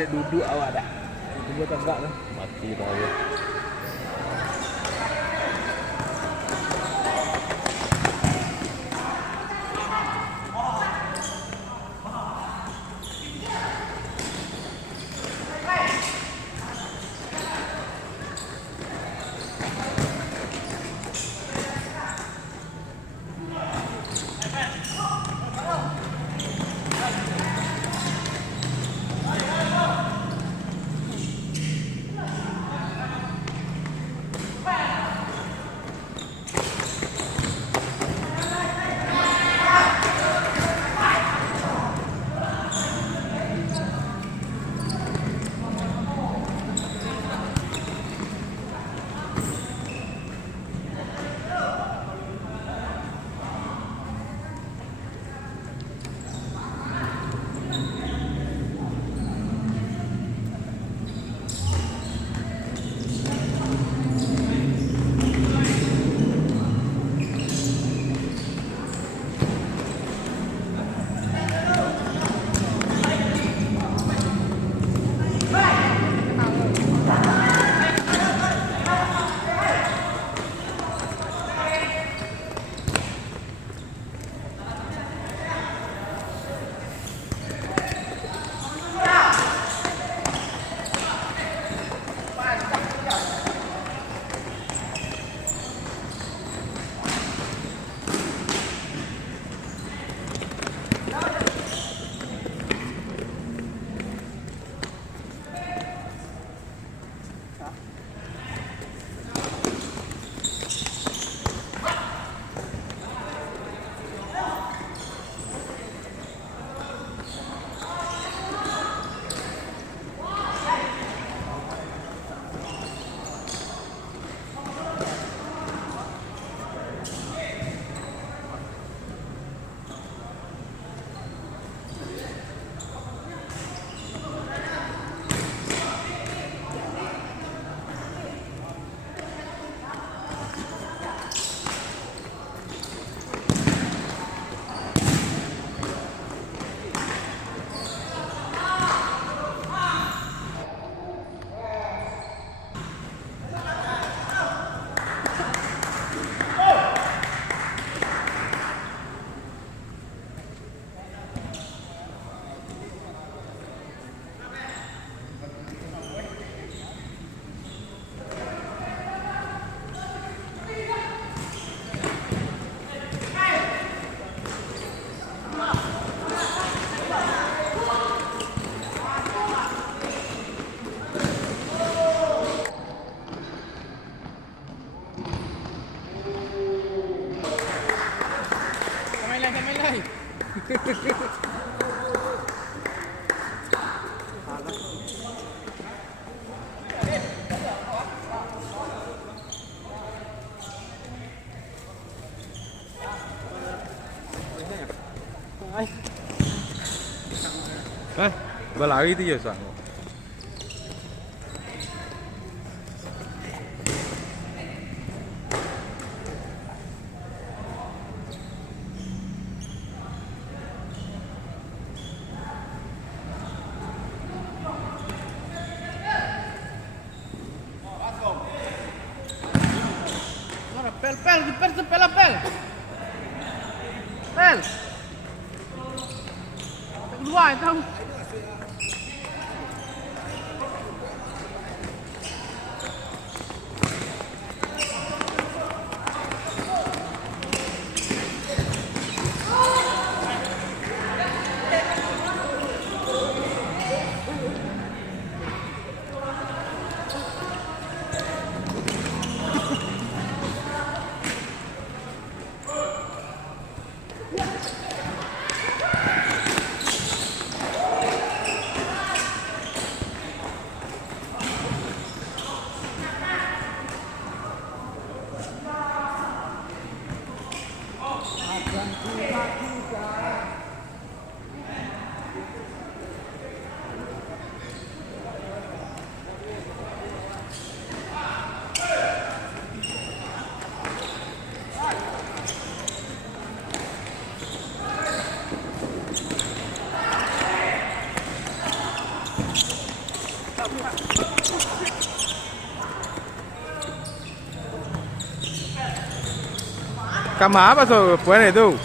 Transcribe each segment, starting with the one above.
Dek duduk awak dah. Tunggu tembak tu. Mati dah dia. Berlari tu je sang. Pel, kiper tu pel. Pel. Kedua tahu. Cama apa so? Bukan itu.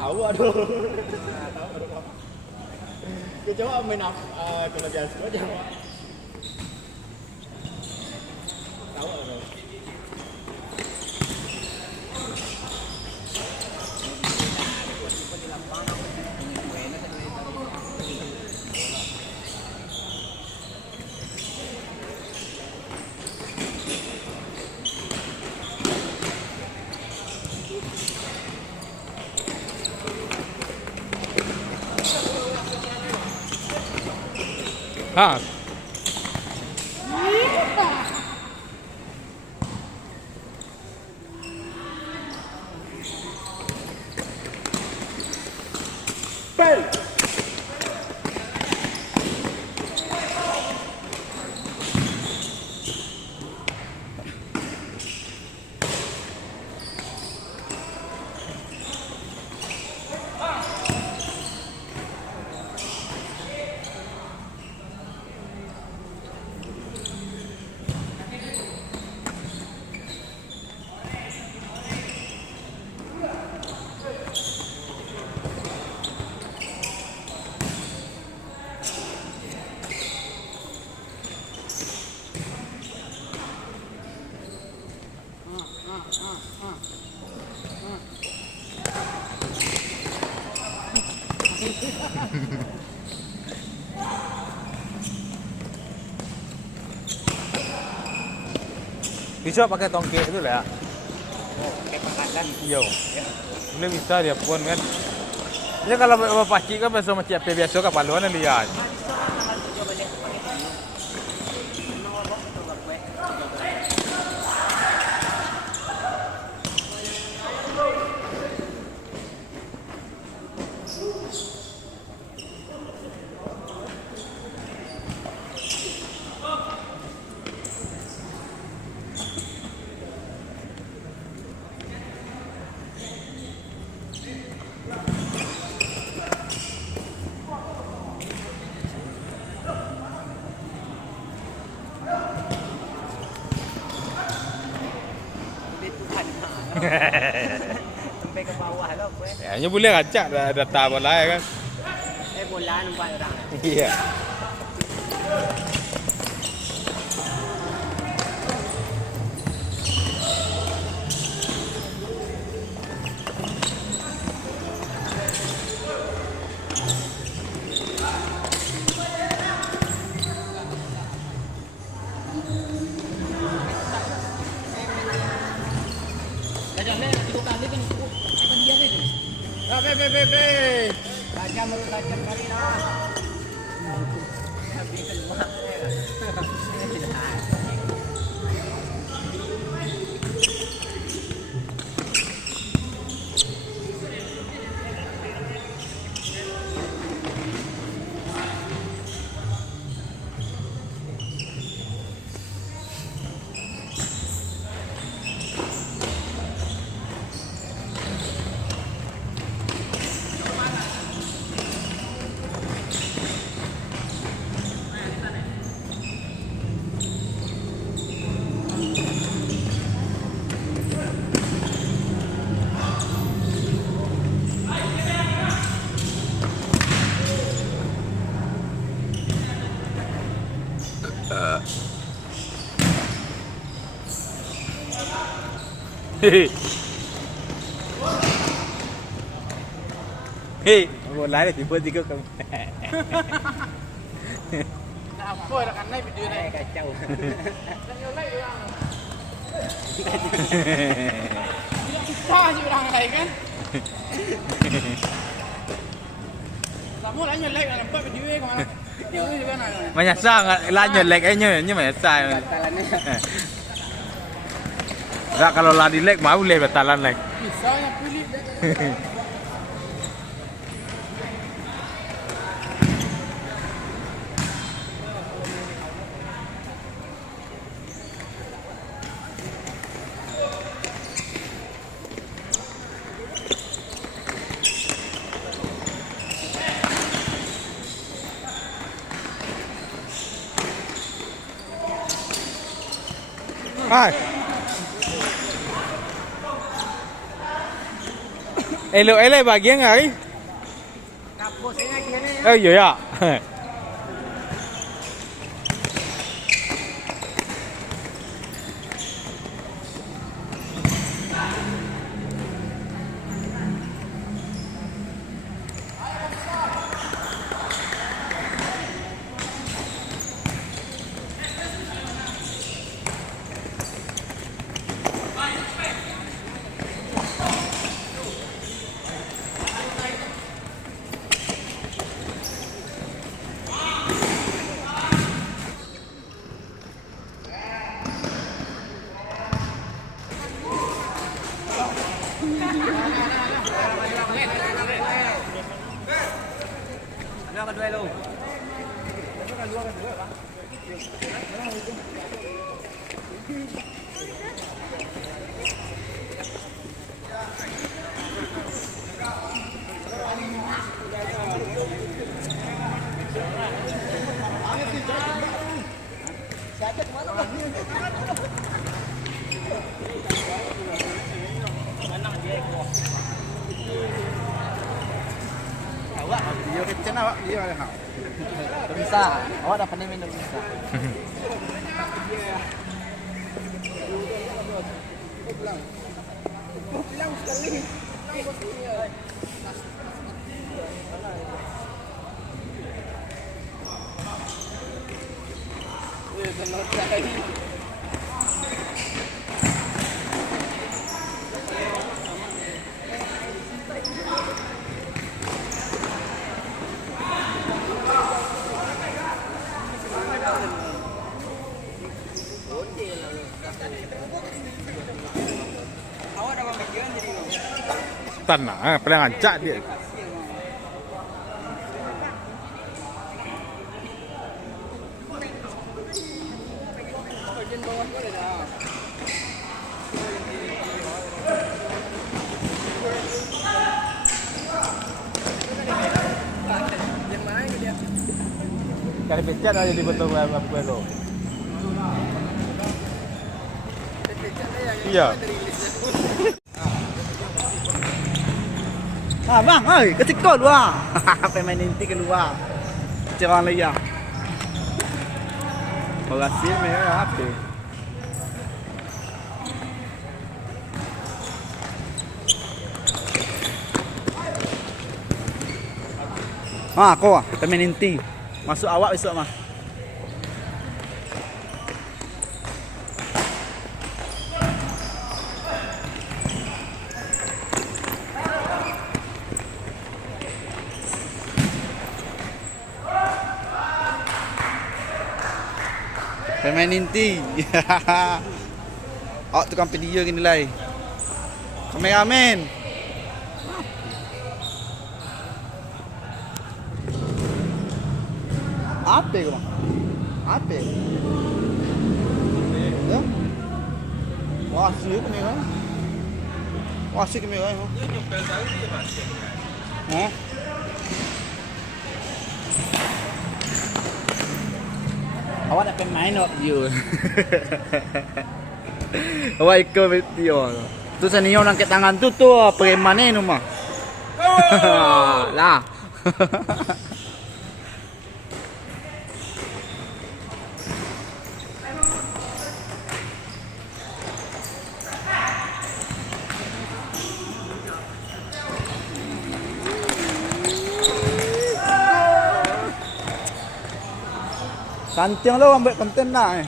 Tahu aduh. Gue coba main kalau biasa aja. Tahu aduh. Ah, Pel. Bisa pakai tongkek itu lah. Kayak pangkalan. Iya. Boleh bisa dia pun kan. Ya kalau bapak cik kan biasa macam apa biasa kan paluan lihat. Sampai ke bawah lah gue. Ya, hanya boleh acak data bola ya kan. Bola nampak orang. Iya. Be. Tajam kali lah. Habis keluar. Hei, bola ni tiba-tiba kamu. Nah, apa dah kan naik video ni. Kacau. Tengok like orang. Susah je orang like kan. Kamu lah like orang nampak video ni kau. Video ni juga nak. Menyasar lanjut like nya menyasar. Batalannya. Tak kalau lah di like mau boleh batalan like. Bisa yang pilih deh. Hai. Elok bagian hari. Kapus ini lagi ni. Oh iya ya. Ada kedua lu. Video kitchen awak video ada hak. Bisa. Awak dah pandai minum bisa. Bilang sekali. Awak dah berfikir jadi lo. Tanah, paling acak dia. Bagian bawah boleh dah. Yang mana ini dia? Kali pecat aja di betul apa lo. Iya. Bang, oi, ketika luar. Pemain inti keluar. Cerang lagi ah. Berhasil merah apa? Kau pemain inti. Masuk awak besok mah. Pemain inti. Awak tukang video gini lai. Kameramen. Apa kau? Apa? Ya? Wah, sih kamera. Wah, sih kamera. Hah? Awak nak main awak video. Awak ikut video. Tu senior angkat tangan tu preman ni rumah. Lah. Santiang lo ambil konten dah.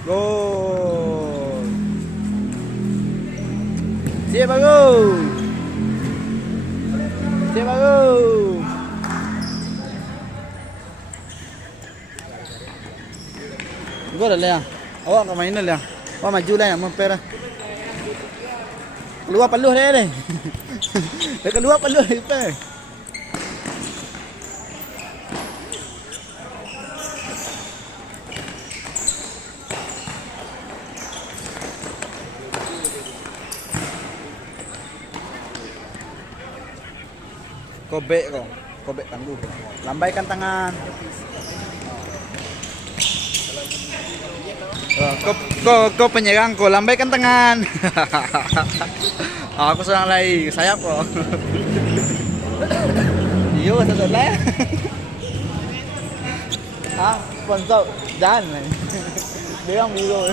Gol. Siap bagus. Siap bagus. Gol dah. Awak kat main dah. Awak maju lah yang memper. Keluar peluh dia ni. Dia keluar peluh dia. Kobek kau. Kobek tangguh. Lambaikan tangan. Kau penyerang kau lambaikan tangan. Aku serang lagi sayap kau. Yo satu lagi. Sponsor dan. Dia yang biru.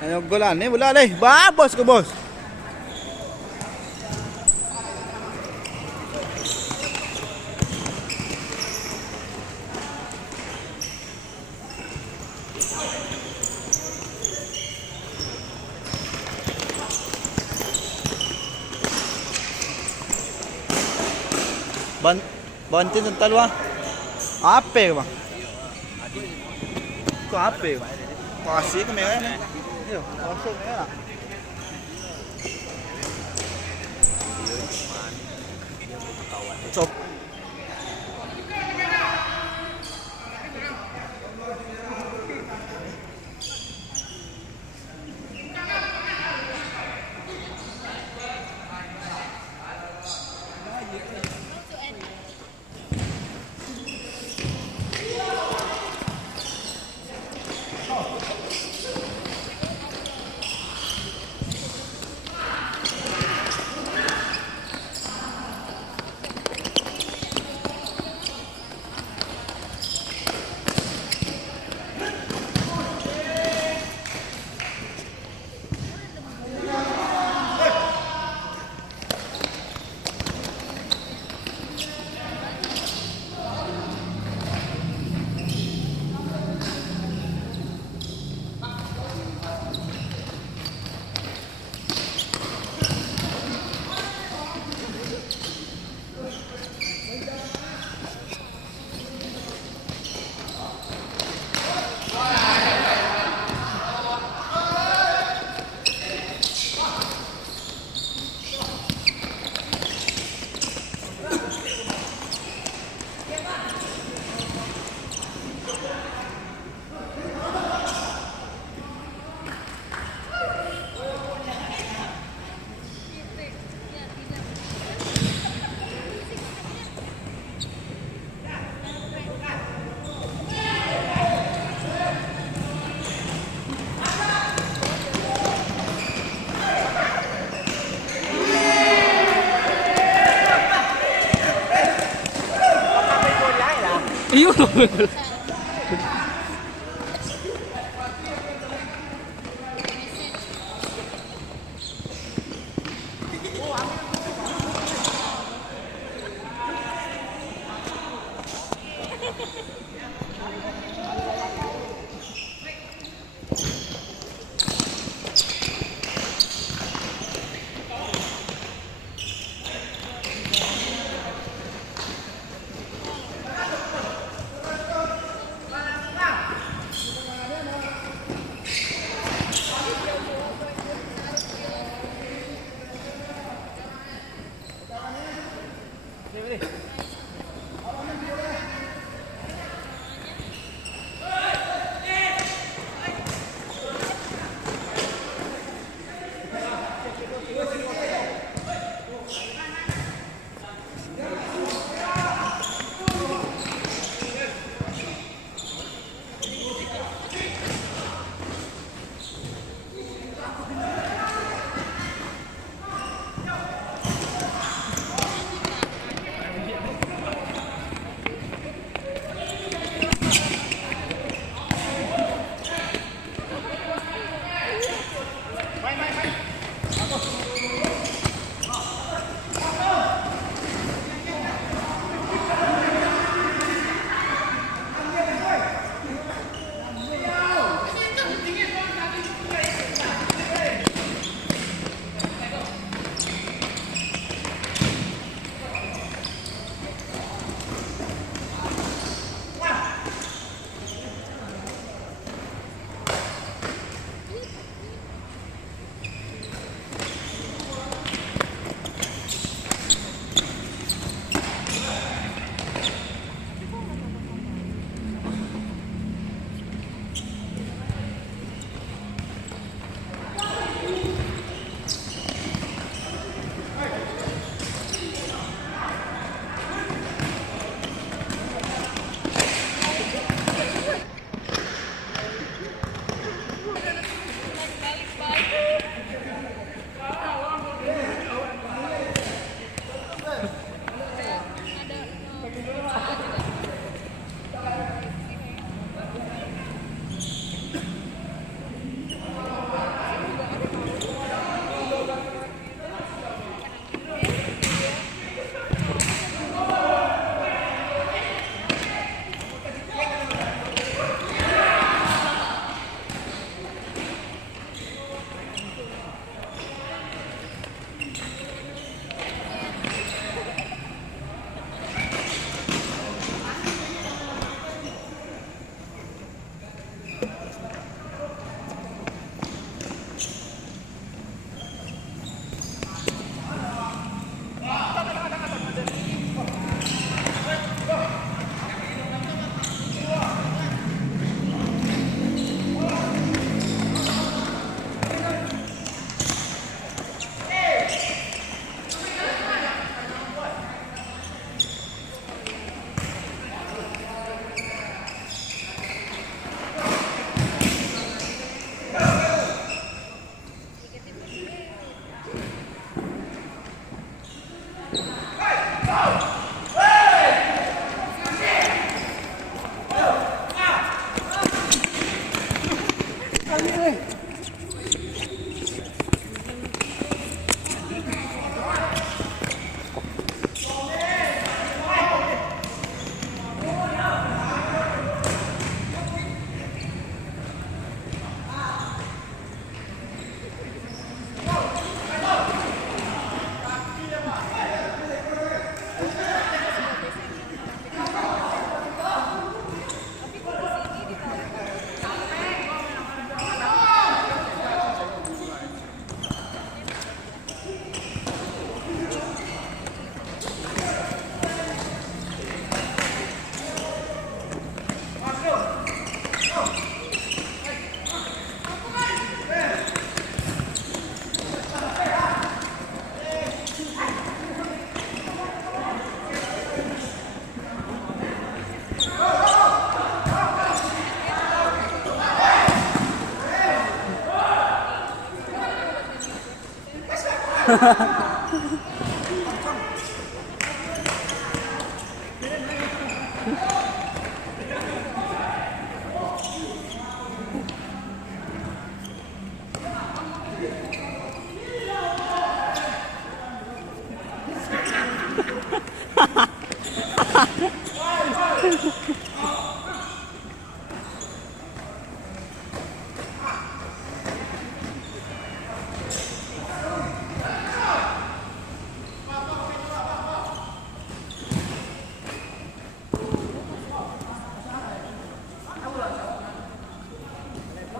Ayo golan ni bola ni. Bos ke bos. Bantin sental wah. Apa bang? Kau apa bang? Kasih ke merah ni. Yo, kosong merah. Cop. Iyo.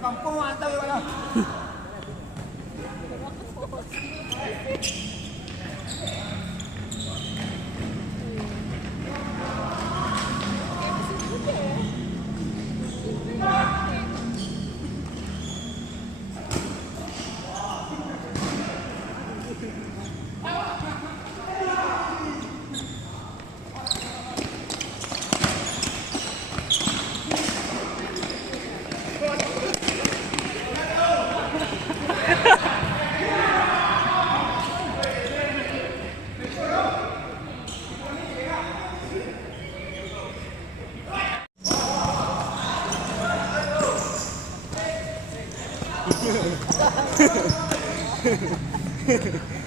Kampung atau ya? Hehehe